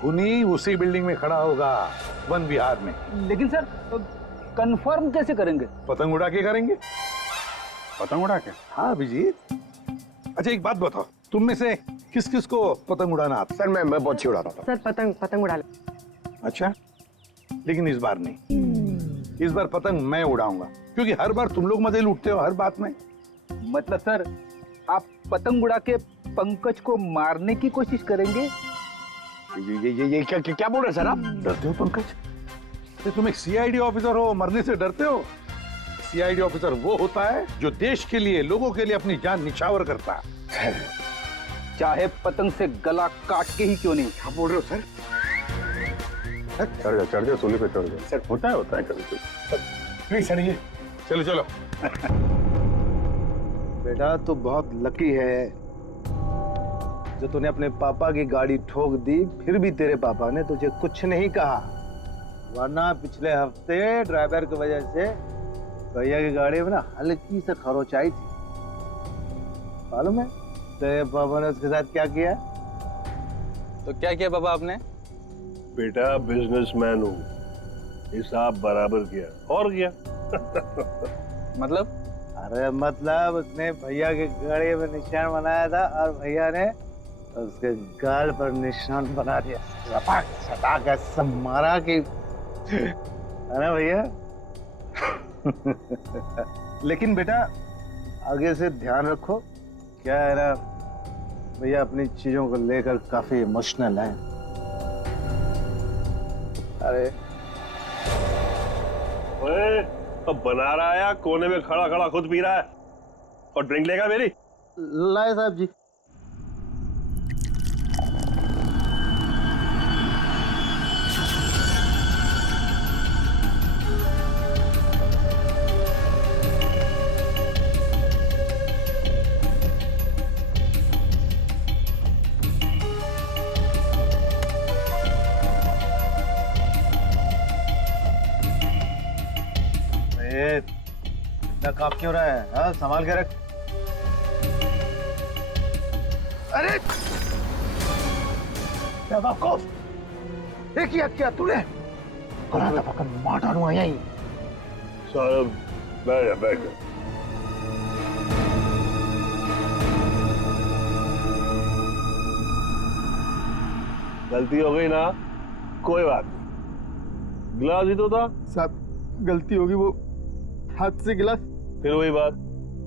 खूनी उसी बिल्डिंग में खड़ा होगा, वन विहार में। लेकिन सर कंफर्म कैसे करेंगे? पतंग उड़ा के करेंगे। पतंग उड़ा के? हाँ अभिजीत। अच्छा एक बात बताओ, तुम में से किस किस को पतंग उड़ाना आता? सर मैं बहुत अच्छी उड़ाता था। सर पतंग उड़ा ले। अच्छा, लेकिन इस बार नहीं। इस बार पतंग मैं उड़ाऊंगा, क्योंकि हर बार तुम लोग मजे लूटते हो हर बात में। मतलब सर आप पतंग उड़ा के पंकज को मारने की कोशिश करेंगे? ये क्या बोल रहे हैं सर आप? डरते हो पंकज? तुम एक सीआईडी ऑफिसर हो, मरने से डरते हो? सीआईडी ऑफिसर वो होता है जो देश के लिए, लोगों के लिए अपनी जान निछावर करता है। चाहे पतंग से गला काट के ही क्यों नहीं। क्या बोल रहे हो सर? चढ़ जा सूली पे चढ़ जा। सर होता है कभी कभी। प्लीज चढ़िए। चलो चलो। बेटा तू बहुत लकी है जो तूने अपने पापा की गाड़ी ठोक दी, फिर भी तेरे पापा ने तुझे कुछ नहीं कहा, वरना पिछले हफ्ते ड्राइवर की वजह से भैया की गाड़ी में ना हल्की से खरोच आई थी। मालूम है तेरे पापा ने उसके साथ क्या किया? तो क्या किया पापा आपने? बेटा बिजनेसमैन हूँ, हिसाब बराबर किया और किया। मतलब? अरे मतलब उसने भैया की गाड़ी में निशान बनाया था और भैया ने उसके गाल पर निशान बना दिया। सपाक सटाक ऐसा मारा कि, है ना भैया? लेकिन बेटा आगे से ध्यान रखो, क्या है ना भैया अपनी चीजों को लेकर काफी इमोशनल है। अरे ओए, अब बना रहा है कोने में खड़ा खड़ा खुद पी रहा है और ड्रिंक लेगा मेरी? लाए साहब जी। इतना कांप क्यों रहा है? हाँ संभाल के रख। अरे बेवकूफ, ये क्या तूने? गला दबाकर मार डालूंगा यहीं। साहब बैठ जा। गलती हो गई ना, कोई बात नहीं, गिलास ही तो था। साहब गलती होगी, वो हाथ से गिलास। फिर वही बात,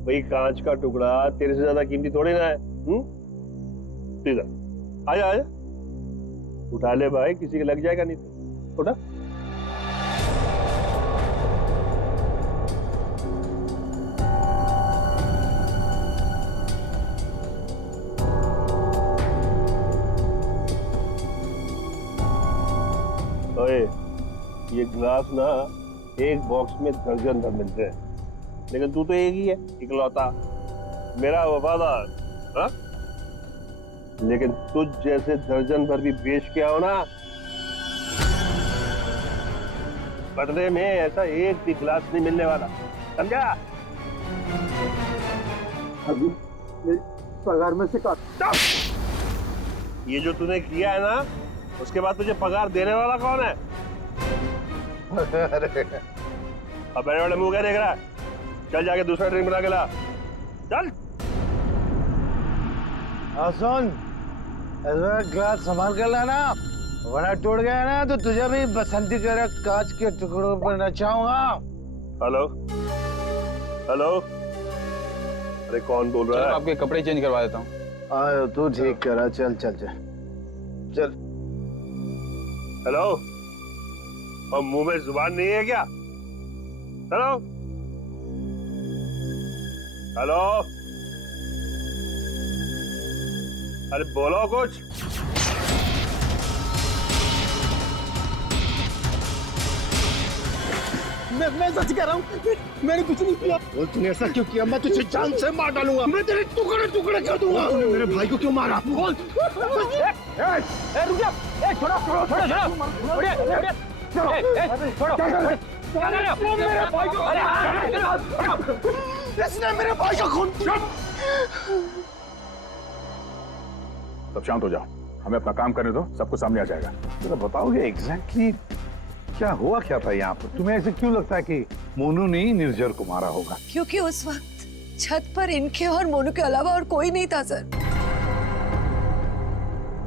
वही कांच का टुकड़ा तेरे से ज्यादा कीमती थोड़ी ना है। सीधा आजा आजा, उठा ले भाई, किसी के लग जाएगा नहीं तो। उठा। ओए, ये ग्लास ना एक बॉक्स में दर्जन भर मिलते हैं, लेकिन तू तो एक ही है, इकलौता मेरा वफादार। हाँ? लेकिन तुझ जैसे दर्जन भर भी बेच के आओ ना, बदले में ऐसा एक भी गिलास नहीं मिलने वाला, समझा? अभी मेरी पगार में से काट। ये जो तूने किया है ना, उसके बाद तुझे पगार देने वाला कौन है? अब बड़े बड़े मुंह क्या देख रहा है? चल जाके दूसरा ड्रिंक बना के ला, चल। सुन, ग्लास संभाल कर लाना, वरना टूट गया ना तो तुझे भी बसंती कर कांच के टुकड़ों पर नचाऊंगा। हेलो हेलो, अरे कौन बोल रहा है? आपके कपड़े चेंज करवा देता हूँ। आयो तू ठीक करा, चल चल चल चल। हेलो, और मुंह में जुबान नहीं है क्या? हेलो हेलो, अरे बोलो कुछ। मैं सच कह रहा हूँ, मैंने कुछ नहीं किया। और तूने ऐसा क्यों किया? मैं तुझे जान से मार डालूंगा, मैं तेरे टुकड़े टुकड़े कर दूंगा। तूने मेरे भाई को क्यों मारा? बोल। रुक जा, छोड़ो छोड़ो छोड़ो छोड़ो, मेरे भाई को, इसने मेरे भाई का खून। सब शांत हो जाओ। हमें अपना काम करने दो, सब कुछ सामने आ जाएगा। जरा बताओगे एग्जैक्टली क्या हुआ क्या था यहाँ पर? तुम्हें ऐसे क्यों लगता है कि मोनू ने ही निर्जर को मारा होगा? क्योंकि उस वक्त छत पर इनके और मोनू के अलावा और कोई नहीं था सर।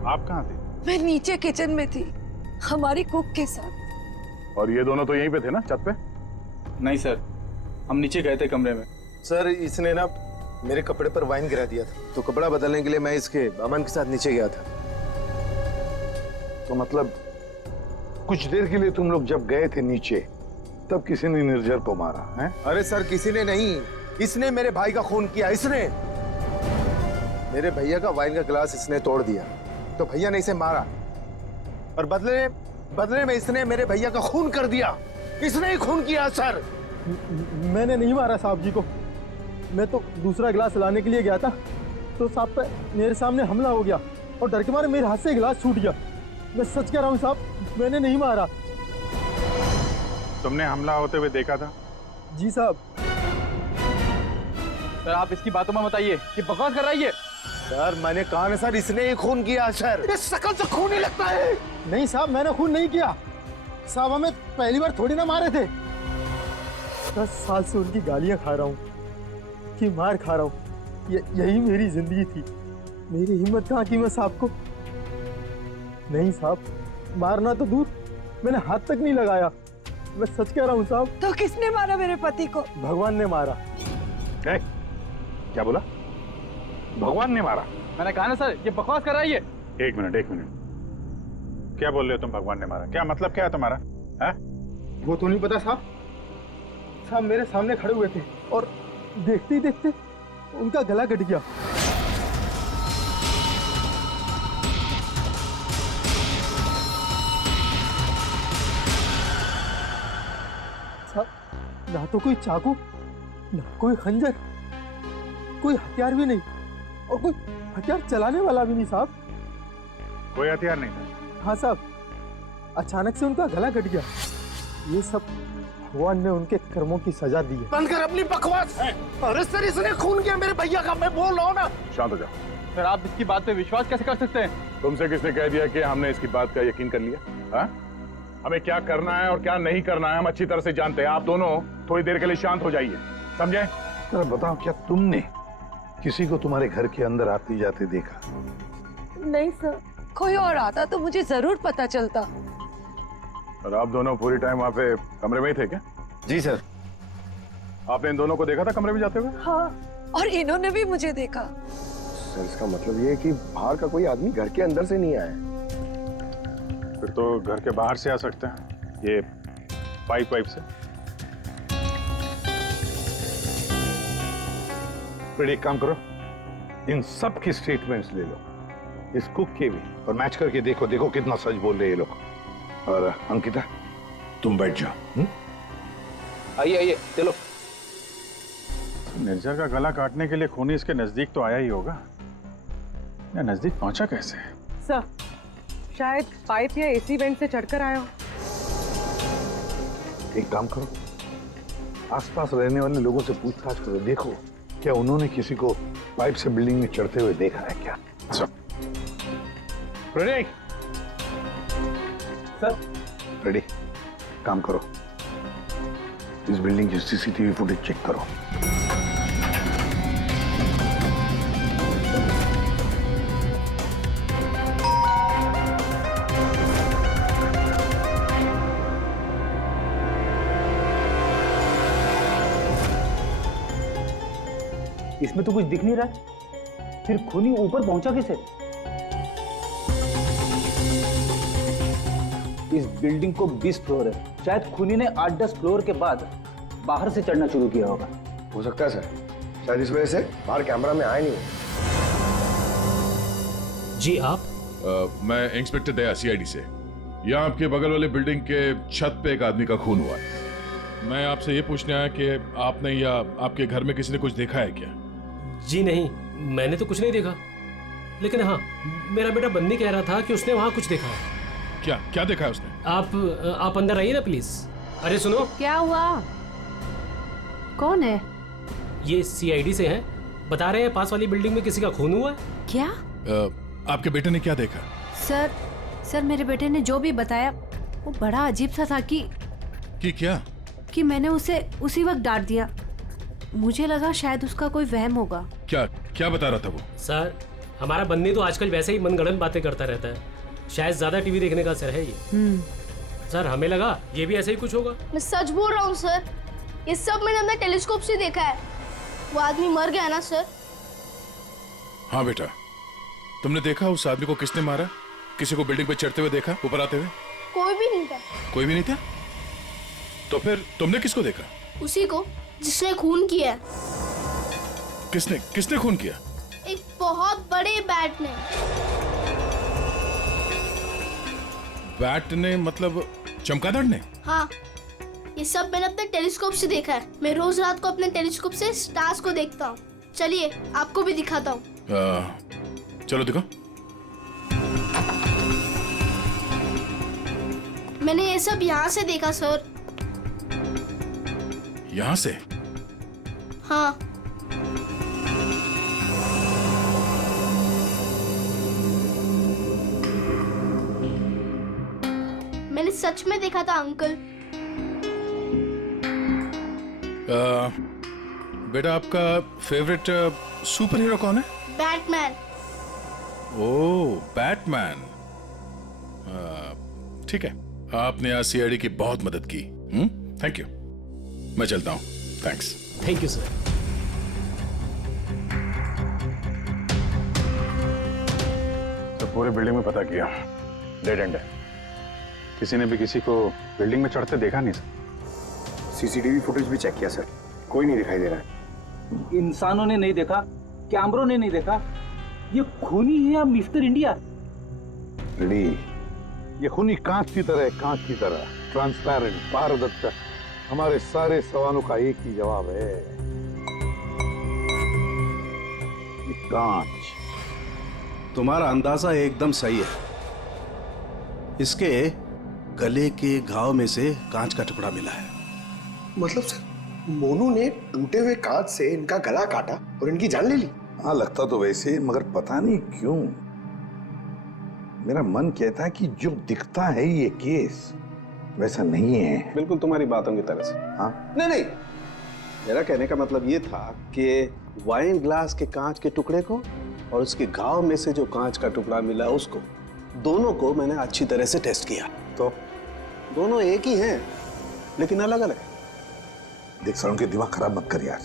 आप कहाँ थे? मैं नीचे किचन में थी हमारी कुक के साथ। और ये दोनों तो यहीं पे थे ना, छत पे? नहीं सर, हम नीचे गए थे कमरे में। सर इसने ना मेरे कपड़े पर वाइन गिरा दिया था, तो कपड़ा बदलने के लिए मैं इसके अमन के साथ नीचे गया था। तो मतलब कुछ देर के लिए तुम लोग जब गए थे नीचे, तब किसी ने निर्जर को मारा है? अरे सर किसी ने नहीं, इसने मेरे भाई का खून किया। इसने मेरे भैया का वाइन का गिलास इसने तोड़ दिया, तो भैया ने इसे मारा और बदले में इसने मेरे भैया का खून कर दिया। इसने ही खून किया सर। मैंने नहीं मारा साहब जी को। मैं तो दूसरा गिलास लाने के लिए गया था, तो साहब पे मेरे सामने हमला हो गया और डर के मारे मेरे हाथ से गिलास छूट गया। मैं सच कह रहा हूँ साहब, मैंने नहीं मारा। तुमने हमला होते हुए देखा था? जी साहब। सर आप इसकी बातों में बताइए, ये बकवास कर रही है। सर मैंने कहा ना सर, इसने ही खून किया सर। इस शकल से खून ही लगता है। नहीं साहब, मैंने खून नहीं किया साहब। हमें पहली बार थोड़ी ना मारे थे। 10 साल से उनकी गालियां खा रहा हूँ, कि मार खा रहा हूँ। यही मेरी जिंदगी थी। मेरी हिम्मत कहाँ की मैं साहब को। नहीं साहब, मारना तो दूर, मैंने हाथ तक नहीं लगाया। मैं सच कह रहा हूँ साहब। तो किसने मारा मेरे पति को? भगवान ने मारा। क्या बोला? भगवान ने मारा? मैंने कहा ना सर, ये बकवास कर रही है। एक मिनट, क्या बोल रहे हो तुम? भगवान ने मारा? क्या मतलब क्या है तुम्हारा? है? वो तो नहीं पता साहब। साहब मेरे सामने खड़े हुए थे और देखते ही देखते उनका गला कट गया। साहब ना तो कोई चाकू, ना कोई खंजर, कोई हथियार भी नहीं, और कोई हथियार चलाने वाला भी नहीं साहब। कोई हथियार नहीं था? हाँ साहब, अचानक से उनका गला कट गया। ये सब भगवान ने उनके कर्मों की सजा दी है। बंद कर अपनी बकवास। अरे सर इसने खून किया मेरे भैया का, मैं बोल रहा हूँ ना। शांत हो जाओ। सर आप इसकी बात पे विश्वास कैसे कर सकते हैं? तुमसे किसने कह दिया कि हमने इसकी बात का यकीन कर लिया? हाँ? हमें क्या करना है और क्या नहीं करना है हम अच्छी तरह से जानते हैं। आप दोनों थोड़ी देर के लिए शांत हो जाइए, समझे? जरा बताओ, क्या तुमने किसी को तुम्हारे घर के अंदर आते जाते देखा? नहीं सर, कोई और आता तो मुझे जरूर पता चलता। और आप दोनों पूरी टाइम वहाँ पे कमरे में ही थे क्या? जी सर। आपने इन दोनों को देखा था कमरे में जाते हुए? हाँ, और इन्होंने भी मुझे देखा। सर इसका मतलब ये है कि बाहर का कोई आदमी घर के अंदर से नहीं आया। फिर तो घर के बाहर से आ सकते हैं, ये पाइप से। फिर एक काम करो, इन सब की स्टेटमेंट्स ले लो, इस कुक के भी, और मैच करके देखो कितना सच बोल रहे हैं ये लोग। और अंकिता तुम बैठ जाओ। आइए चलो। निर्जर का गला काटने के लिए खूनी इसके नजदीक तो आया ही होगा। या नजदीक पहुंचा कैसे? सर शायद पाइप या एसी वेंट से चढ़कर आया हो। एक काम करो, आसपास रहने वाले लोगों से पूछताछ करो, देखो क्या उन्होंने किसी को पाइप से बिल्डिंग में चढ़ते हुए देखा है क्या? रेडी? Sir ready? काम करो, इस बिल्डिंग की सीसीटीवी फुटेज चेक करो। इसमें तो कुछ दिख नहीं रहा, फिर खूनी ऊपर पहुंचा कैसे? इस बिल्डिंग को 20 फ्लोर है, शायद खूनी ने 8-10 फ्लोर के बाद बाहर से चढ़ना शुरू किया होगा। हो सकता है सर, शायद इस वजह से बाहर कैमरा में आया नहीं। जी आप? मैं इंस्पेक्टर दया सीआईडी से। यहाँ आपके बगल वाले बिल्डिंग के छत पे एक आदमी का खून हुआ है। मैं आपसे ये पूछने आया कि आपने या आपके घर में किसी ने कुछ देखा है क्या? जी नहीं, मैंने तो कुछ नहीं देखा, लेकिन हाँ मेरा बेटा बन्नी कह रहा था कि उसने वहाँ कुछ देखा है। क्या देखा है उसने? आप अंदर आइए ना प्लीज। अरे सुनो, क्या हुआ? कौन है? ये सीआईडी से हैं, बता रहे हैं पास वाली बिल्डिंग में किसी का खून हुआ है। क्या? आपके बेटे ने क्या देखा? सर मेरे बेटे ने जो भी बताया वो बड़ा अजीब सा था कि क्या? कि मैंने उसे उसी वक्त डांट दिया। मुझे लगा शायद उसका कोई वहम होगा। क्या क्या बता रहा था वो? सर हमारा बन्नी तो आजकल वैसे ही मनगढ़ंत बातें करता रहता है, शायद ज्यादा टीवी देखने का असर है ये। सर हमें लगा ये भी ऐसे ही कुछ होगा। मैं सच बोल रहा हूँ सर, ये सब मैंने अपने टेलीस्कोप से देखा है। वो आदमी मर गया ना सर। हाँ बेटा, तुमने देखा उस आदमी को किसने मारा? किसी को बिल्डिंग पे चढ़ते हुए देखा, ऊपर आते हुए? कोई भी नहीं था। कोई भी नहीं था? तो फिर तुमने किसको देखा? उसी को जिसने खून किया है। किसने खून किया? एक बहुत बड़े बैट ने। बैट ने मतलब चमगादड़ ने? हाँ, ये सब मैंने अपने टेलीस्कोप से देखा है। मैं रोज रात को अपने टेलीस्कोप से स्टार्स को देखता हूँ। चलिए आपको भी दिखाता हूँ। चलो दिखो। मैंने ये सब यहाँ से देखा सर। यहाँ से? हाँ। मैंने सच में देखा था अंकल। बेटा आपका फेवरेट सुपर हीरो कौन है? बैटमैन। ओह बैटमैन। ठीक है, आपने आज सीआईडी की बहुत मदद की। Thank you. मैं चलता हूँ। थैंक्स। Thank you sir. तो पूरे बिल्डिंग में पता किया, डेड एंड है। किसी ने भी किसी को बिल्डिंग में चढ़ते देखा नहीं सर। सीसीटीवी फुटेज भी चेक किया सर, कोई नहीं दिखाई दे रहा है। इंसानों ने नहीं देखा, कैमरों ने नहीं देखा। ये खूनी है या मिस्टर इंडिया? रेडी, ये खूनी कांच की तरह है, कांच की तरह ट्रांसपेरेंट, पारदर्शक। हमारे सारे सवालों का एक ही जवाब है, ये कांच। तुम्हारा अंदाजा एकदम सही है। इसके गले के घाव में से कांच का टुकड़ा मिला है। मतलब सर, मोनू ने टूटे हुए कांच से इनका गला काटा और इनकी जान ले ली। हाँ लगता तो वैसे, मगर पता नहीं क्यों मेरा मन कहता है कि जो दिखता है ये केस वैसा नहीं है। बिल्कुल तुम्हारी बातों की तरह से। हाँ नहीं, मेरा कहने का मतलब ये था कि वाइन ग्लास के कांच के टुकड़े को और उसके घाव में से जो कांच का टुकड़ा मिला उसको, दोनों को मैंने अच्छी तरह से टेस्ट किया। तो दोनों एक ही हैं, लेकिन अलग अलग। देख सर, उनके दिमाग खराब मत कर यार,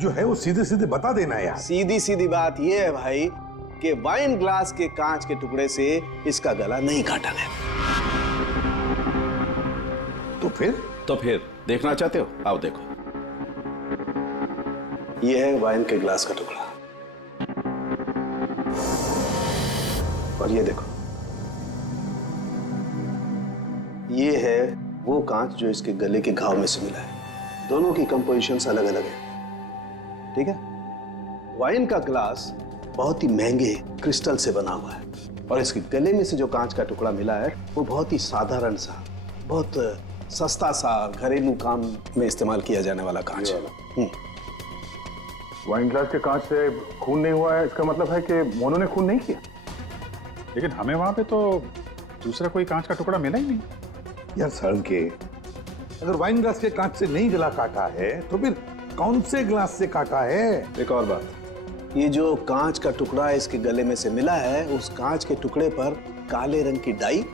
जो है वो सीधे सीधे बता देना यार। सीधी सीधी बात ये है भाई कि वाइन ग्लास के कांच के टुकड़े से इसका गला नहीं काटा गया। तो फिर देखना चाहते हो? आओ देखो, ये है वाइन के ग्लास का टुकड़ा और ये देखो, ये है वो कांच जो इसके गले के घाव में से मिला है। दोनों की कंपोजिशंस अलग अलग है, ठीक है? वाइन का ग्लास बहुत ही महंगे क्रिस्टल से बना हुआ है और इसके गले में से जो कांच का टुकड़ा मिला है वो बहुत ही साधारण सा, बहुत सस्ता सा, घरेलू काम में इस्तेमाल किया जाने वाला कांच है। वाइन ग्लास के कांच से खून नहीं हुआ है, इसका मतलब है कि मोनू ने खून नहीं किया। लेकिन हमें वहां पे तो दूसरा कोई कांच का टुकड़ा मिला ही नहीं। यार सड़न के, अगर वाइन ग्लास के कांच से नहीं गला काटा है तो फिर कौन से ग्लास से काटा है? एक और बात, ये जो कांच का टुकड़ा इसके गले में से मिला है, उस कांच के टुकड़े पर काले रंग की डाई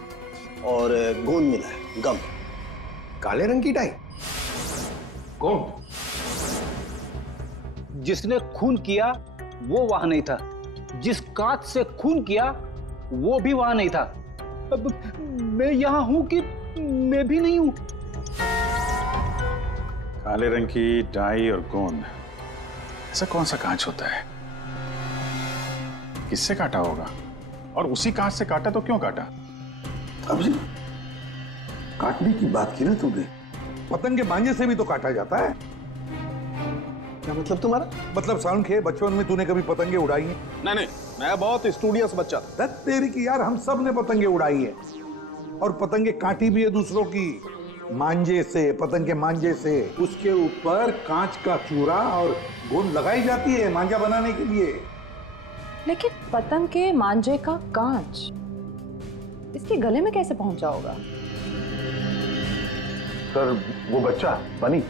और गोंद मिला है, गम। काले रंग की डाई? कौन? जिसने खून किया वो वहां नहीं था, जिस कांच से खून किया वो भी वहां नहीं था। अब मैं यहां हूं कि मैं भी नहीं हूं। काले रंग की डाई और गोंद, ऐसा कौन सा कांच होता है? किससे काटा होगा? और उसी कांच से काटा तो क्यों काटा? अब जी काटने की बात की ना तुमने, पतंग के मांझे से भी तो काटा जाता है। क्या मतलब तुम्हारा? मतलब साउंड के बचपन में तूने कभी पतंगे उड़ाई हैं? नहीं, मैं बहुत स्टूडियस बच्चा था। तेरी की यार, हम सब ने पतंगे उड़ाई है और पतंगे काटी भी है दूसरों की, मांझे से, पतंग के मांझे से। उसके ऊपर कांच का चूरा और गोंद लगाई जाती है मांझा बनाने के लिए। लेकिन पतंग के मांझे का कांच इसके गले में कैसे पहुंचा होगा? सर वो बच्चा बनी,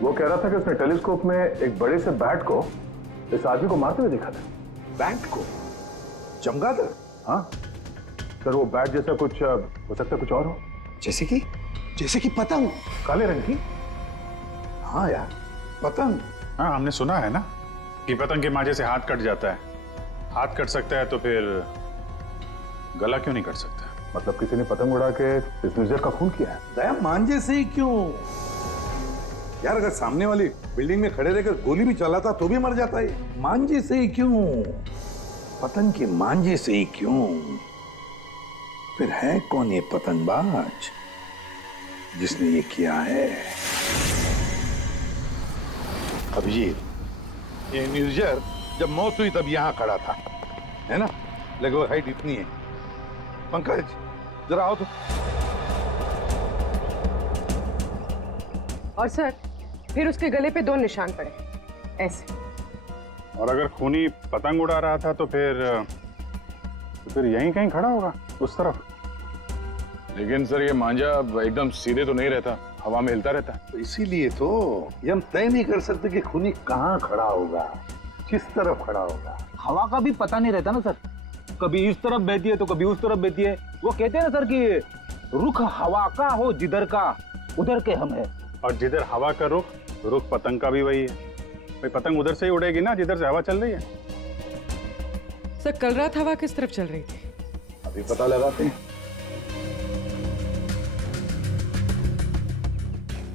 वो कह रहा था कि उसने टेलीस्कोप में एक बड़े से बैट को इस आदमी को मारते हुए देखा था। बैट को? चमगादड़? हाँ सर, वो बैट जैसा कुछ हो सकता है, कुछ और हो। जैसे कि पतंग। काले रंग की। हाँ यार, पतंग। हाँ, हमने सुना है ना कि पतंग के मांझे से हाथ कट जाता है। हाथ कट सकता है तो फिर गला क्यों नहीं कट सकता? मतलब किसी ने पतंग उड़ा के इस निर्जर का खून किया है। दया, मांझे से ही क्यों यार? अगर सामने वाली बिल्डिंग में खड़े रहकर गोली भी चलाता तो भी मर जाता है। मांझे से ही क्यों? पतंग के मांझे से ही क्यों? फिर है कौन ये पतंगबाज जिसने ये किया है? अभिजीत, ये निर्जर जब मौत हुई तब यहां खड़ा था, है ना? लगभग हाइट इतनी है। पंकज, जरा आओ तो। और सर, फिर उसके गले पे 2 निशान पड़े, ऐसे। और अगर खूनी पतंग उड़ा रहा था तो फिर यहीं कहीं खड़ा होगा, उस तरफ। लेकिन सर ये मांझा एकदम सीधे तो नहीं रहता, हवा में हिलता रहता है। तो इसीलिए तो ये हम तय नहीं कर सकते कि खूनी कहाँ खड़ा होगा, किस तरफ खड़ा होगा। हवा का भी पता नहीं रहता ना सर, कभी इस तरफ बहती है तो कभी उस तरफ बहती है। वो कहते हैं ना सर कि रुख हवा का हो जिधर का उधर के हम है। और जिधर हवा का रुख पतंग का भी वही है। भाई पतंग उधर से ही उड़ेगी ना जिधर से हवा चल रही है। सर, कल रात हवा किस तरफ चल रही थी? अभी पता लगाते हैं।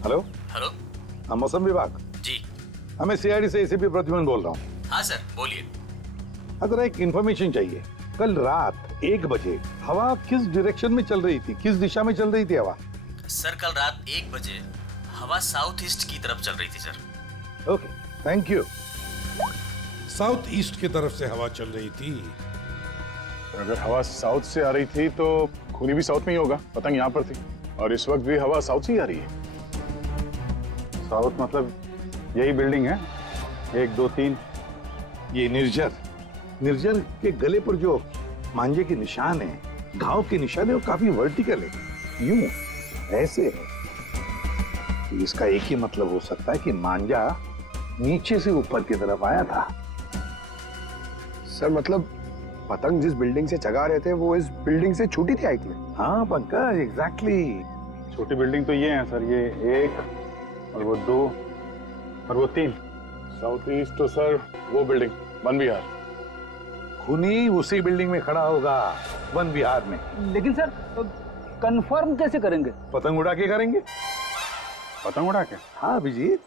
हेलो हेलो, हाँ, मौसम विभाग जी। हमें सीआईडी से एसीपी प्रद्युमन बोल रहा हूँ। हाँ सर, बोलिए। अगर एक इंफॉर्मेशन चाहिए। कल रात 1 बजे हवा किस डायरेक्शन में चल रही थी, किस दिशा में चल रही थी हवा? सर कल रात 1 बजे हवा साउथ ईस्ट की तरफ चल रही थी sir. Okay, thank you. South east की तरफ से हवा चल रही थी। अगर हवा साउथ से आ रही थी तो खूनी भी साउथ में ही होगा। पतंग यहाँ पर थी और इस वक्त भी हवा साउथ से ही आ रही है। साउथ मतलब यही बिल्डिंग है, 1 2 3। ये निर्जर के गले पर जो मांझे के निशान है, घाव के निशान है, वो काफी वर्टिकल है, यूं ऐसे है। तो इसका एक ही मतलब हो सकता है कि मांझा नीचे से ऊपर की तरफ आया था। सर मतलब पतंग जिस बिल्डिंग से चगा रहे थे वो इस बिल्डिंग से छोटी थी हाइट में। हाँ पंकज, एग्जैक्टली। छोटी बिल्डिंग तो ये है सर, ये 1 और वो 2 और वो 3। साउथ ईस्ट तो सर वो बिल्डिंग वन विहार। खूनी उसी बिल्डिंग में खड़ा होगा, वन विहार में। लेकिन सर कंफर्म कैसे करेंगे? पतंग उड़ा के करेंगे। पतंग उड़ा के? हाँ अभिजीत।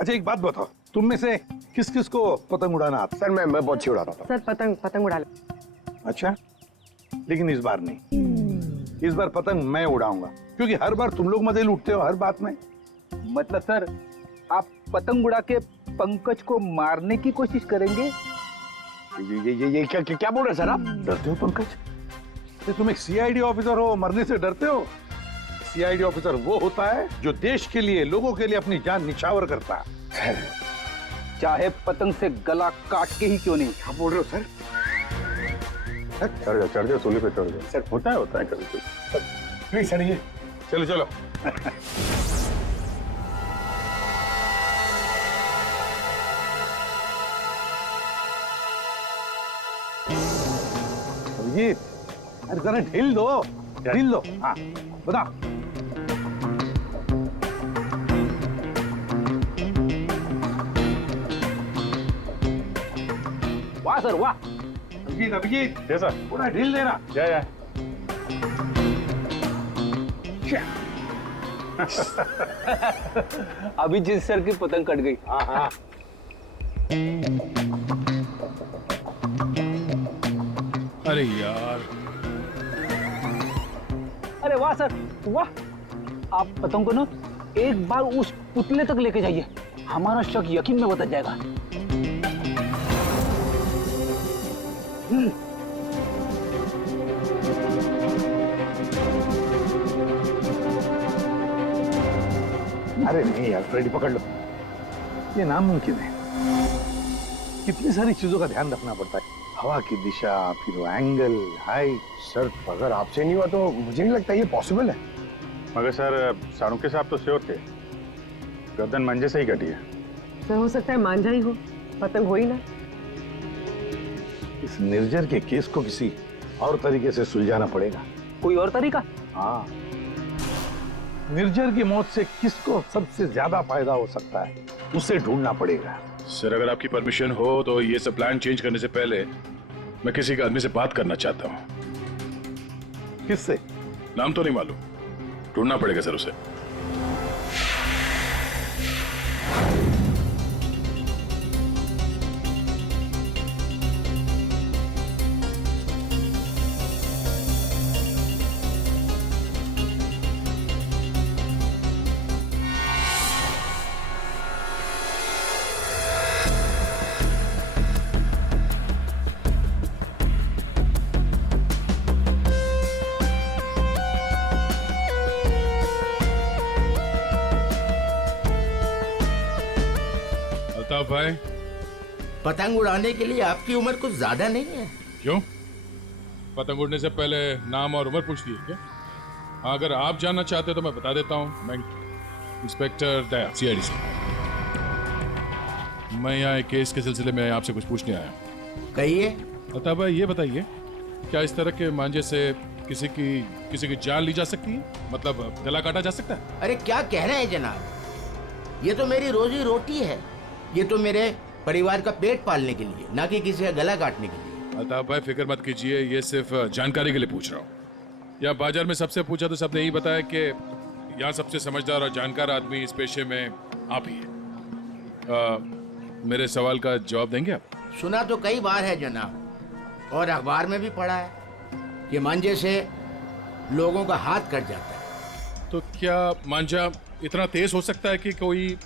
अच्छा एक बात बताओ, तुम में से किस किस को पतंग उड़ाना आता? सर मैं बहुत अच्छी उड़ाता था। सर पतंग उड़ा ले। अच्छा, लेकिन इस बार नहीं। इस बार पतंग मैं उड़ाऊंगा, क्योंकि हर बार तुम लोग मजे लूटते हो हर बात में। मतलब सर आप पतंग उड़ा के पंकज को मारने की कोशिश करेंगे? ये क्या बोल रहे सर आप? डरते हो पंकज? तुम एक सीआईडी ऑफिसर हो, मरने से डरते हो? सीआईडी ऑफिसर वो होता है जो देश के लिए, लोगों के लिए अपनी जान निछावर करता है। चाहे पतंग से गला काट के ही क्यों नहीं। क्या बोल रहे हो सर? चढ़ जा सूली पे चढ़ जा। सर होता है कभी कभी। प्लीज चढ़िए। चलो ये अरे जरा ढील दो। हाँ बता। वाह सर वाह। अभिजीत जैसा पूरा ढील देना। या अभिजीत सर की पतंग कट गई। हाँ। अरे यार, अरे वाह सर वाह। आप पतंग को ना एक बार उस पुतले तक लेके जाइए, हमारा शक यकीन में बदल जाएगा। अरे नहीं यार, फ्रेडी पकड़ लो। ये नामुमकिन है। कितनी सारी चीजों का ध्यान रखना पड़ता है। हवा की दिशा, फिर वो एंगल, हाइट। सर अगर आपसे नहीं हुआ तो मुझे नहीं लगता ये पॉसिबल है। मगर सर सारुके साहब तो श्योर थे, गर्दन मंजे से ही कटी है। सर हो सकता है मांझा ही हो, पतंग हो ही ना। इस निर्जर के केस को किसी और तरीके से सुलझाना पड़ेगा। कोई और तरीका? हाँ, निर्जर की मौत से किसको सबसे ज्यादा फायदा हो सकता है, उसे ढूंढना पड़ेगा। सर अगर आपकी परमिशन हो तो ये सब प्लान चेंज करने से पहले मैं किसी के आदमी से बात करना चाहता हूँ। किससे? नाम तो नहीं मालूम, ढूंढना पड़ेगा सर उसे। अल्ताफ भाई, पतंग उड़ाने के लिए आपकी उम्र कुछ ज्यादा नहीं है? क्यों? पतंग उड़ने से पहले नाम और उम्र पूछती है क्या? हाँ, अगर आप जानना चाहते हो तो मैं बता देता हूँ। मैं इंस्पेक्टर दया, CID से। मैं यहाँ एक केस के सिलसिले में आपसे कुछ पूछने आया हूँ। कहिए। अल्ताफ भाई ये बताइए, क्या इस तरह के मांझे से किसी की जान ली जा सकती है? मतलब गला काटा जा सकता है? अरे क्या कह रहे हैं जनाब, ये तो मेरी रोजी रोटी है, ये तो मेरे परिवार का पेट पालने के लिए, ना कि किसी का गला काटने के लिए। अल्ताफ भाई फिक्र मत कीजिए, ये सिर्फ जानकारी के लिए पूछ रहा हूँ। यहाँ बाजार में सबसे पूछा तो सबने यही बताया कि यहाँ सबसे समझदार और जानकार आदमी इस पेशे में आप ही हैं। मेरे सवाल का जवाब देंगे आप? सुना तो कई बार है जनाब, और अखबार में भी पढ़ा है कि मांझे से लोगों का हाथ कट जाता है। तो क्या मांझा इतना तेज हो सकता है कि कोई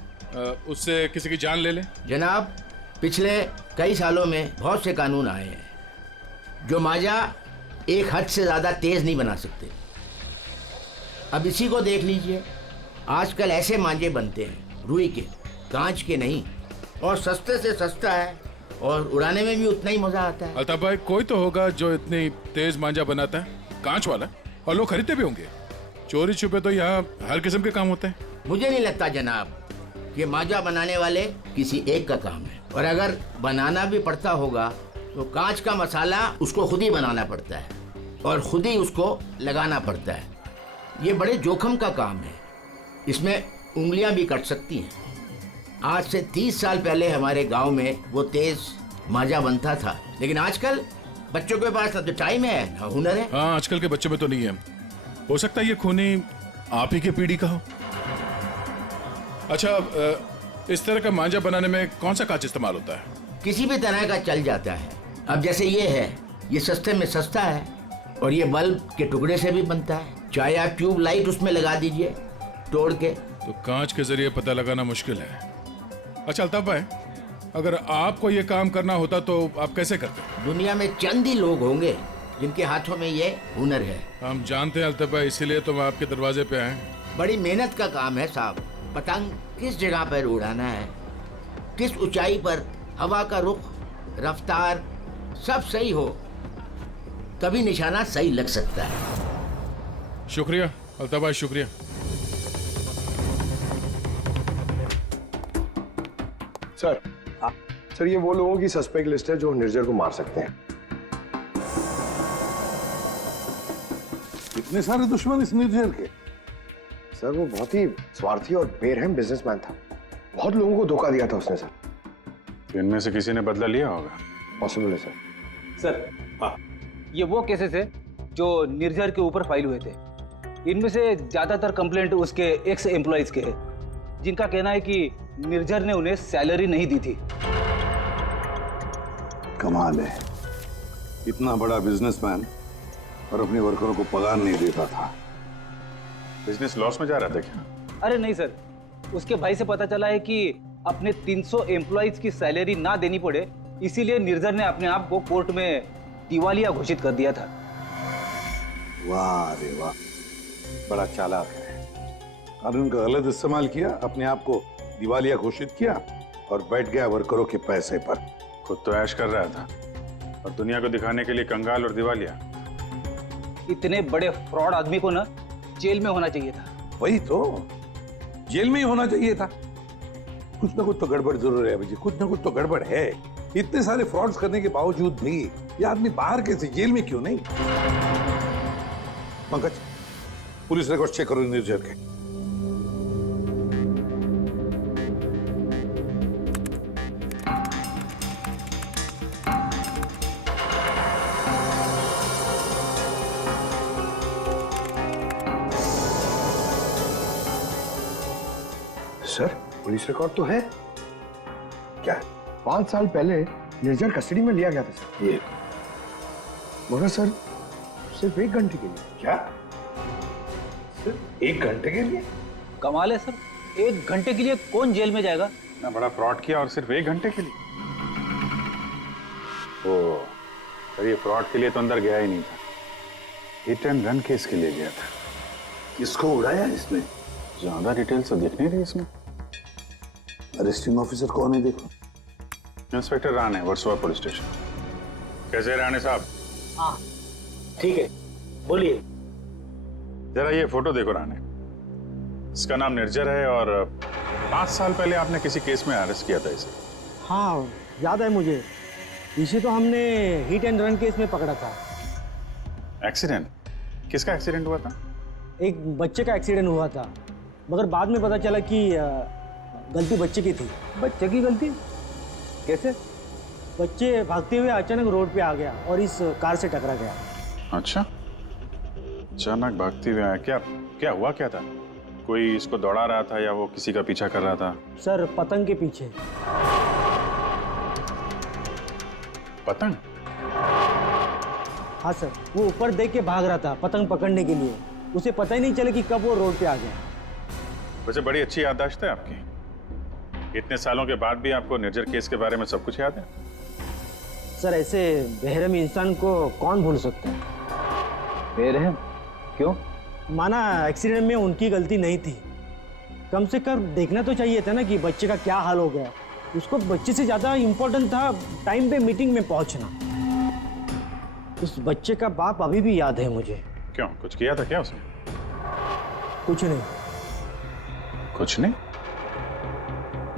उससे किसी की जान ले ले? जनाब पिछले कई सालों में बहुत से कानून आए हैं जो मांझा एक हद से ज्यादा तेज नहीं बना सकते। अब इसी को देख लीजिए, आजकल ऐसे मांझे बनते हैं रुई के, कांच के नहीं, और सस्ते से सस्ता है और उड़ाने में भी उतना ही मजा आता है। अल्ताफ भाई कोई तो होगा जो इतनी तेज मांझा बनाता है, कांच वाला, और लोग खरीदते भी होंगे। चोरी छुपे तो यहाँ हर किस्म के काम होते हैं। मुझे नहीं लगता जनाब कि मांझा बनाने वाले किसी एक का काम है, और अगर बनाना भी पड़ता होगा तो कांच का मसाला उसको खुद ही बनाना पड़ता है और खुद ही उसको लगाना पड़ता है। ये बड़े जोखिम का काम है, इसमें उंगलियां भी कट सकती हैं। आज से 30 साल पहले हमारे गांव में वो तेज मांझा बनता था, लेकिन आजकल बच्चों के पास ना तो टाइम है ना हुनर है। हाँ, आजकल के बच्चों में तो नहीं है। हो सकता है ये खूनी आप ही के पीढ़ी का हो। अच्छा, इस तरह का मांझा बनाने में कौन सा कांच इस्तेमाल होता है? किसी भी तरह का चल जाता है। अब जैसे ये है, ये सस्ते में सस्ता है और ये बल्ब के टुकड़े से भी बनता है, चाहे आप ट्यूब लाइट उसमें लगा दीजिए तोड़ के। तो कांच के जरिए पता लगाना मुश्किल है। अच्छा अल्ताफ भाई, अगर आपको ये काम करना होता तो आप कैसे करते? दुनिया में चंद ही लोग होंगे जिनके हाथों में ये हुनर है। हम जानते हैं अल्ताफ भाई, इसीलिए तो मैं आपके दरवाजे पे आए। बड़ी मेहनत का काम है साहब। पतंग किस जगह पर उड़ाना है, किस ऊंचाई पर, हवा का रुख, रफ्तार सब सही हो तभी निशाना सही लग सकता है। शुक्रिया अल्ताफ भाई, शुक्रिया। सर, सर ये वो लोगों की सस्पेक्ट लिस्ट है जो निर्जर को मार सकते हैं। इतने सारे दुश्मन इस निर्जर के? सर वो बहुत ही स्वार्थी और बेरहम बिजनेसमैन था, बहुत लोगों को धोखा दिया था उसने। सर तो इनमें से किसी ने बदला लिया होगा। पॉसिबल है सर। सर हाँ, ये वो केसेस है जो निर्जर के ऊपर फाइल हुए थे। इनमें से ज्यादातर कंप्लेंट उसके एक्स एम्प्लॉइज के हैं, जिनका कहना है कि निर्जर ने उन्हें सैलरी नहीं दी थी। कमाल है, इतना बड़ा बिजनेसमैन और अपने वर्करों को पगार नहीं देता था। बिजनेस लॉस में जा रहा था क्या? अरे नहीं सर, उसके भाई से पता चला है कि अपने 300 एम्प्लॉइज की सैलरी ना देनी पड़े, इसीलिए निर्जर ने अपने आप को कोर्ट में दिवालिया घोषित कर दिया था। वाह रे वाह, बड़ा चालाक है। कानून का गलत इस्तेमाल किया, अपने आप को दिवालिया घोषित किया और बैठ गया वर्करों के पैसे पर। खुद तो ऐश कर रहा था और दुनिया को दिखाने के लिए कंगाल और दिवालिया। इतने बड़े फ्रॉड आदमी को ना जेल में होना चाहिए था। वही तो, जेल में ही होना चाहिए था। कुछ ना कुछ तो गड़बड़ जरूर है अभी जी, कुछ ना कुछ तो गड़बड़ है। इतने सारे फ्रॉड्स करने के बावजूद भी ये आदमी बाहर कैसे, जेल में क्यों नहीं? पंकज, पुलिस रिकॉर्ड चेक करो निर्जर के। सर, पुलिस रिकॉर्ड तो है। क्या? 5 साल पहले निर्जर कस्टडी में लिया गया था सर। ये मगर सर सिर्फ 1 घंटे के लिए। क्या? सिर्फ 1 घंटे के लिए? कमाल है सर, 1 घंटे के लिए कौन जेल में जाएगा? इतना बड़ा फ्रॉड किया और सिर्फ 1 घंटे के लिए? ओ, सर ये फ्रॉड के लिए तो अंदर गया ही नहीं था, हिट एंड रन केस के लिए गया था। किसको उड़ाया इसने? ज्यादा डिटेल्स तो दिख नहीं रही इसमें। अरेस्टिंग ऑफिसर कौन है देखो? Inspector Rane, Versova police station. कैसे हैं राणे साहब? हाँ ठीक है, बोलिए। जरा ये फोटो देखो राणे, इसका नाम निर्जर है और 5 साल पहले आपने किसी केस में अरेस्ट किया था इसे। हाँ याद है मुझे, इसे तो हमने हिट एंड रन केस में पकड़ा था। एक्सीडेंट? किसका एक्सीडेंट हुआ था? एक बच्चे का एक्सीडेंट हुआ था, मगर बाद में पता चला कि गलती बच्चे की थी। बच्चे की गलती? कैसे? बच्चे भागते हुए अचानक रोड पे आ गया और इस कार से टकरा गया। अच्छा, अचानक भागते हुए आया। क्या क्या हुआ, क्या था? कोई इसको दौड़ा रहा था या वो किसी का पीछा कर रहा था? सर पतंग के पीछे। पतंग? हाँ सर, वो ऊपर देख के भाग रहा था पतंग पकड़ने के लिए। उसे पता ही नहीं चला कि कब वो रोड पे आ गया। वैसे बड़ी अच्छी याददाश्त है आपकी, इतने सालों के बाद भी आपको निर्जर केस के बारे में सब कुछ याद है। सर ऐसे बेरहम इंसान को कौन भूल सकता है? बेरहम? क्यों? माना एक्सीडेंट में उनकी गलती नहीं थी, कम से कम देखना तो चाहिए था ना कि बच्चे का क्या हाल हो गया। उसको बच्चे से ज्यादा इम्पोर्टेंट था टाइम पे मीटिंग में पहुंचना। उस बच्चे का बाप अभी भी याद है मुझे। क्यों, कुछ किया था क्या उसने? कुछ नहीं। कुछ नहीं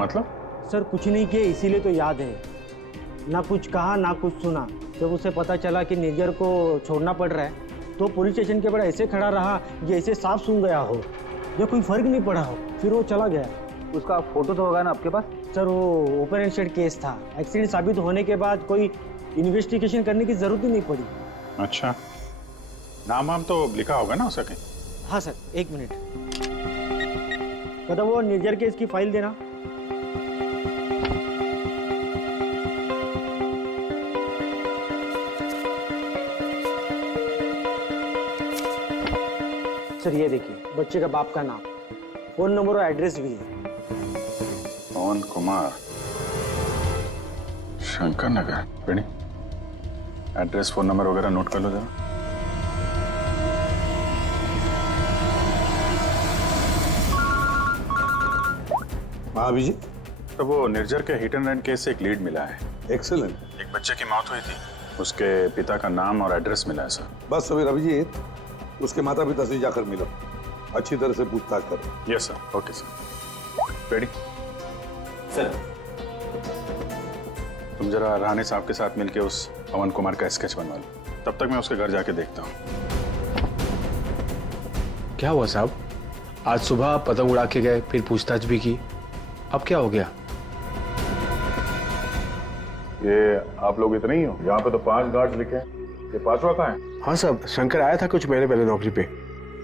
मतलब? सर कुछ नहीं किया, इसीलिए तो याद है। ना कुछ कहा ना कुछ सुना। जब उसे पता चला कि निर्जर को छोड़ना पड़ रहा है तो पुलिस स्टेशन के बड़ा ऐसे खड़ा रहा जैसे सांप सूंघ गया हो, या कोई फर्क नहीं पड़ा हो। फिर वो चला गया। उसका फोटो तो होगा ना आपके पास? सर वो ओपन एंड शट केस था, एक्सीडेंट साबित होने के बाद कोई इन्वेस्टिगेशन करने की जरूरत ही नहीं पड़ी। अच्छा, नाम वाम तो लिखा होगा ना उसका कहीं? हाँ सर, 1 मिनट। कदम वो निर्जर केस की फाइल देना। सर ये देखिए, बच्चे का बाप का नाम, फोन नंबर और एड्रेस भी है। पवन Kumar, Shankar Nagar. Beni, address phone number वगैरह नोट कर लो जरा। हाँ अभिजीत, तो वो निर्जर के हिट एंड रन केस से एक लीड मिला है। एक्सीलेंट। एक बच्चे की मौत हुई थी, उसके पिता का नाम और एड्रेस मिला है सर। बस फिर अभिजीत, उसके माता पिता से जाकर मिलो, अच्छी तरह से पूछताछ करो। Yes sir, okay sir. Ready sir? तुम जरा राणे साहब के साथ मिलके उस पवन कुमार का स्केच बनवा लो, तब तक मैं उसके घर जाके देखता हूँ। क्या हुआ साहब? आज सुबह पतंग उड़ा के गए, फिर पूछताछ भी की, अब क्या हो गया? ये आप लोग इतने ही हो? यहाँ पे तो 5 गार्ड्स लिखे हैं, ये 5वां कहाँ है? हाँ साहब, शंकर आया था कुछ महीने पहले नौकरी पे,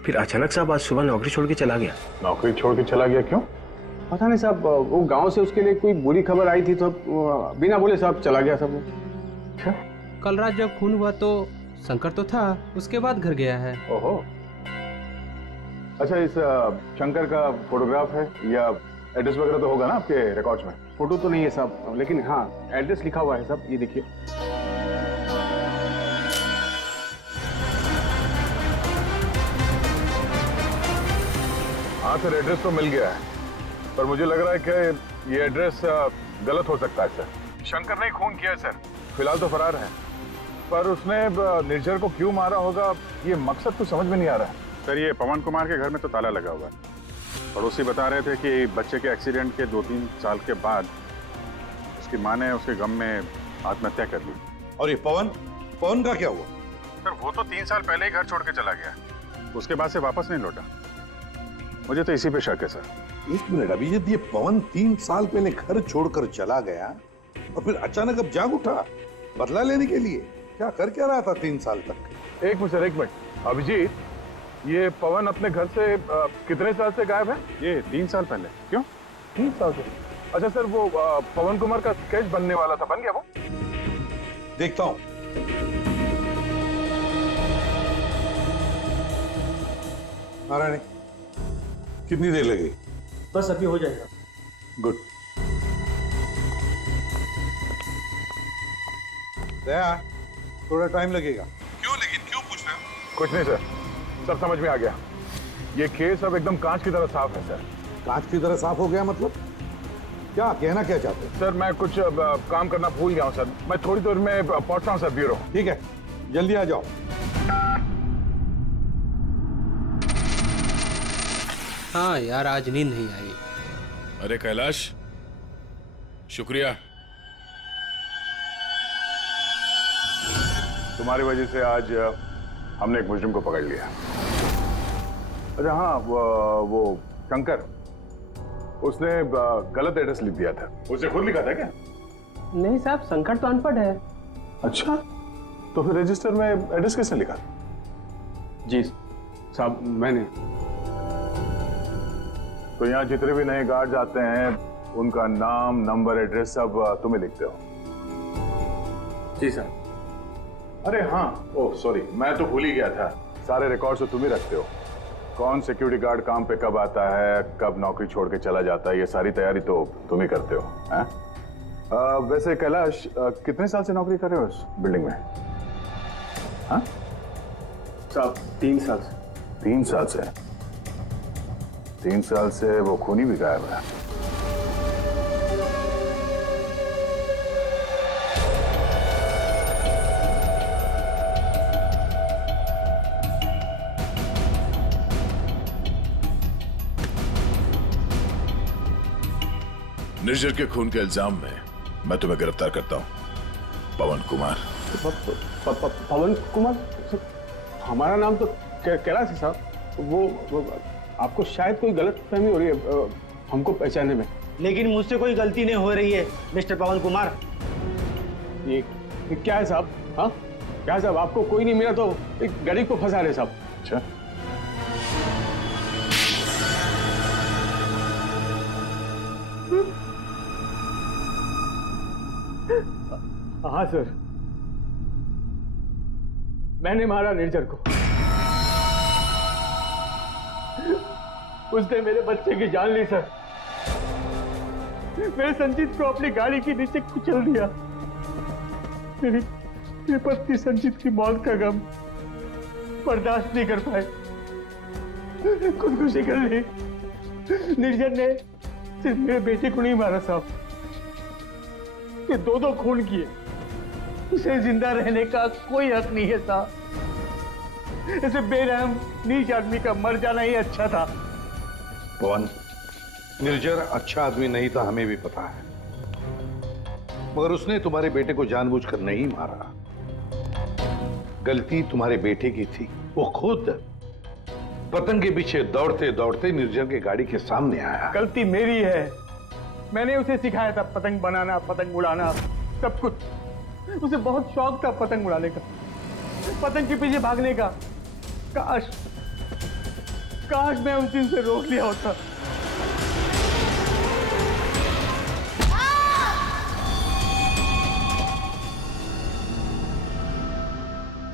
फिर अचानक साहब आज सुबह नौकरी छोड़ के चला गया। नौकरी छोड़ के चला गया, क्यों? पता नहीं साहब, वो गांव से उसके लिए कोई बुरी खबर आई थी तो बिना बोले साहब चला गया सब। अच्छा, कल रात जब खून हुआ तो शंकर तो था, उसके बाद घर गया है। ओहो, अच्छा इस शंकर का फोटोग्राफ है या एड्रेस वगैरह तो होगा ना आपके रिकॉर्ड्स में? फोटो तो नहीं है साहब, लेकिन हाँ एड्रेस लिखा हुआ है साहब, ये देखिए। हाँ सर, एड्रेस तो मिल गया है, पर मुझे लग रहा है कि ये एड्रेस गलत हो सकता है सर। शंकर ने खून किया है सर, फिलहाल तो फरार है। पर उसने निर्जर को क्यों मारा होगा, ये मकसद तो समझ में नहीं आ रहा है। सर, ये पवन कुमार के घर में तो ताला लगा हुआ है। पड़ोसी बता रहे थे कि बच्चे के एक्सीडेंट के 2-3 साल के बाद उसकी माँ ने उसके गम में आत्महत्या कर ली। और ये पवन का क्या हुआ? सर, वो तो 3 साल पहले ही घर छोड़ के चला गया, उसके बाद से वापस नहीं लौटा। मुझे तो इसी पे शक है सर। 1 मिनट अभिजीत, ये पवन 3 साल पहले घर छोड़कर चला गया और फिर अचानक अब जाग उठा बदला लेने के लिए? क्या कर क्या रहा था 3 साल तक? एक मिनट अभिजीत, ये पवन अपने घर से कितने साल से गायब है? ये 3 साल पहले। क्यों 3 साल से? अच्छा सर, वो पवन कुमार का स्केच बनने वाला था, बन गया वो? देखता हूं। नारायणी, कितनी देर लगेगी? बस अभी हो जाएगा। गुड। दया, थोड़ा टाइम लगेगा। क्यों पूछ रहे हो? कुछ नहीं सर, सब समझ में आ गया। ये केस अब एकदम कांच की तरह साफ है सर। कांच की तरह साफ हो गया मतलब? क्या कहना क्या चाहते हैं? सर, मैं कुछ काम करना भूल गया हूँ सर। मैं थोड़ी देर में पहुंचता हूँ सर ब्यूरो। ठीक है, जल्दी आ जाओ। हाँ यार, आज नींद नहीं आई। अरे कैलाश, शुक्रिया। तुम्हारी वजह से आज हमने एक मुजरिम को पकड़ लिया। अच्छा हाँ, वो शंकर, उसने गलत एड्रेस लिख दिया था। उसे खुद लिखा था क्या? नहीं साहब, शंकर तो अनपढ़ है। अच्छा, तो फिर रजिस्टर में एड्रेस किसने लिखा? जी साहब, मैंने। तो यहाँ जितने भी नए गार्ड्स आते हैं, उनका नाम, नंबर, एड्रेस सब तुम्हें लिखते हो? जी सर। अरे हाँ, ओह सॉरी, मैं तो भूल ही गया था। सारे रिकॉर्ड्स तो तुम ही रखते हो। कौन सिक्योरिटी गार्ड काम पे कब आता है, कब नौकरी छोड़ के चला जाता है, ये सारी तैयारी तो तुम ही करते हो। वैसे कैलाश, कितने साल से नौकरी कर रहे हो इस बिल्डिंग में? हाँ साहब, 3 साल से। 3 साल से? 3 साल से वो खूनी भी गायब है। निर्जर के खून के इल्जाम में मैं तुम्हें गिरफ्तार करता हूं, पवन कुमार। पवन कुमार? हमारा नाम तो कैलाश है साहब। वो आपको शायद कोई गलत फहमी हो रही है हमको पहचानने में। लेकिन मुझसे कोई गलती नहीं हो रही है मिस्टर पवन कुमार। ये क्या है साहब? हाँ क्या साहब, आपको कोई नहीं मिला तो एक गरीब को फंसा रहे साहब। अच्छा, हाँ सर, मैंने मारा निर्जर को। उसने मेरे बच्चे की जान ली सर। मेरे संजीत को अपनी गाड़ी के नीचे कुचल दिया। मेरी पत्नी संजीत की मौत का गम बर्दाश्त नहीं कर पाए, खुदकुशी कर ली। निर्जर ने सिर्फ मेरे बेटे को नहीं मारा साहब, ये 2 खून किए। उसे जिंदा रहने का कोई हक नहीं है साहब। ऐसे बेरहम नीच आदमी का मर जाना ही अच्छा था। पवन, निर्जर अच्छा आदमी नहीं था, हमें भी पता है, मगर उसने तुम्हारे बेटे को जानबूझकर नहीं मारा। गलती तुम्हारे बेटे की थी। वो खुद पतंग के पीछे दौड़ते दौड़ते निर्जर के गाड़ी के सामने आया। गलती मेरी है। मैंने उसे सिखाया था पतंग बनाना, पतंग उड़ाना, सब कुछ। उसे बहुत शौक था पतंग उड़ाने का, पतंग के पीछे भागने का। काश मैं उस दिन से रोक लिया होता।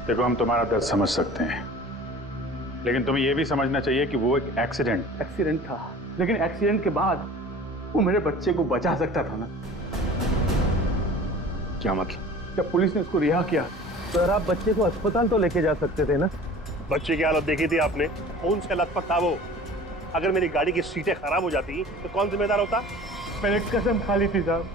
देखो, हम तुम्हारा दर्द समझ सकते हैं, लेकिन तुम्हें यह भी समझना चाहिए कि वो एक एक्सीडेंट था, लेकिन एक्सीडेंट के बाद वो मेरे बच्चे को बचा सकता था ना। क्या मतलब? जब पुलिस ने उसको रिहा किया, सर आप बच्चे को अस्पताल तो लेके जा सकते थे ना। बच्चे की हालत देखी थी आपने, कौन सा लथपथ था वो? अगर मेरी गाड़ी की सीटें खराब हो जाती तो कौन जिम्मेदार होता? मैंने कसम खा ली थी साहब,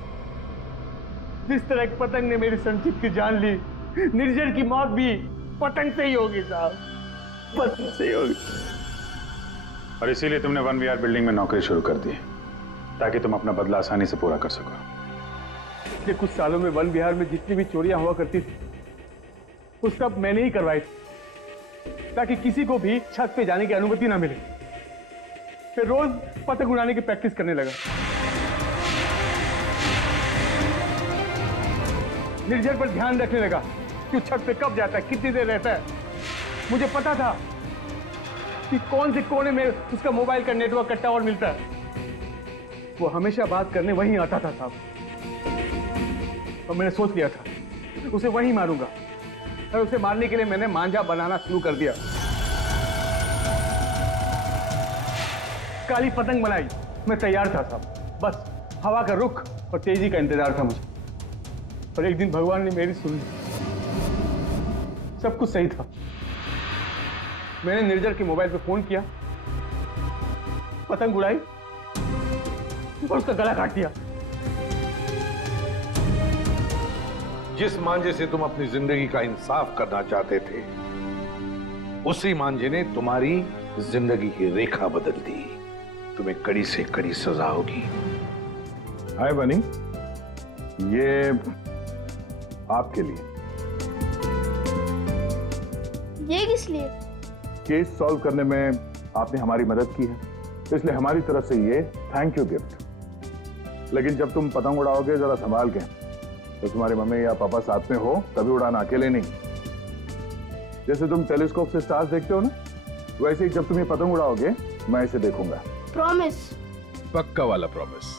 जिस तरह एक पतंग ने मेरी संजीत की जान ली, निर्जर की मौत भी पतंग से ही होगी साहब, पतंग से ही होगी। और इसीलिए तुमने 1VR बिल्डिंग में नौकरी शुरू कर दी, ताकि तुम अपना बदला आसानी से पूरा कर सको। पिछले कुछ सालों में वन विहार में जितनी भी चोरियां हुआ करती थी, वो सब मैंने ही करवाई थी, ताकि किसी को भी छत पे जाने की अनुमति ना मिले। फिर रोज पतंग उड़ाने की प्रैक्टिस करने लगा। निर्जर पर ध्यान रखने लगा कि छत पे कब जाता है, कितनी देर रहता है। मुझे पता था कि कौन से कोने में उसका मोबाइल का नेटवर्क कट्टा और मिलता है। वो हमेशा बात करने वहीं आता था साहब, और मैंने सोच लिया था उसे वहीं मारूंगा। और उसे मारने के लिए मैंने मांझा बनाना शुरू कर दिया। काली पतंग बनाई, मैं तैयार था साहब, बस हवा का रुख और तेजी का इंतजार था मुझे। और एक दिन भगवान ने मेरी सुनी, सब कुछ सही था। मैंने निर्जर के मोबाइल पे फोन किया, पतंग उड़ाई और उसका गला काट दिया। जिस मांझे से तुम अपनी जिंदगी का इंसाफ करना चाहते थे, उसी मांझे ने तुम्हारी जिंदगी की रेखा बदल दी। तुम्हें कड़ी से कड़ी सजा होगी। हाय बनी, ये आपके लिए। ये किस लिए? केस सॉल्व करने में आपने हमारी मदद की है, इसलिए हमारी तरफ से ये थैंक यू गिफ्ट। लेकिन जब तुम पतंग उड़ाओगे जरा संभाल के, तो तुम्हारी मम्मी या पापा साथ में हो तभी उड़ाना, अकेले नहीं। जैसे तुम टेलीस्कोप से स्टार्स देखते हो ना, वैसे ही जब तुम ये पतंग उड़ाओगे मैं इसे देखूंगा। प्रॉमिस? पक्का वाला प्रॉमिस।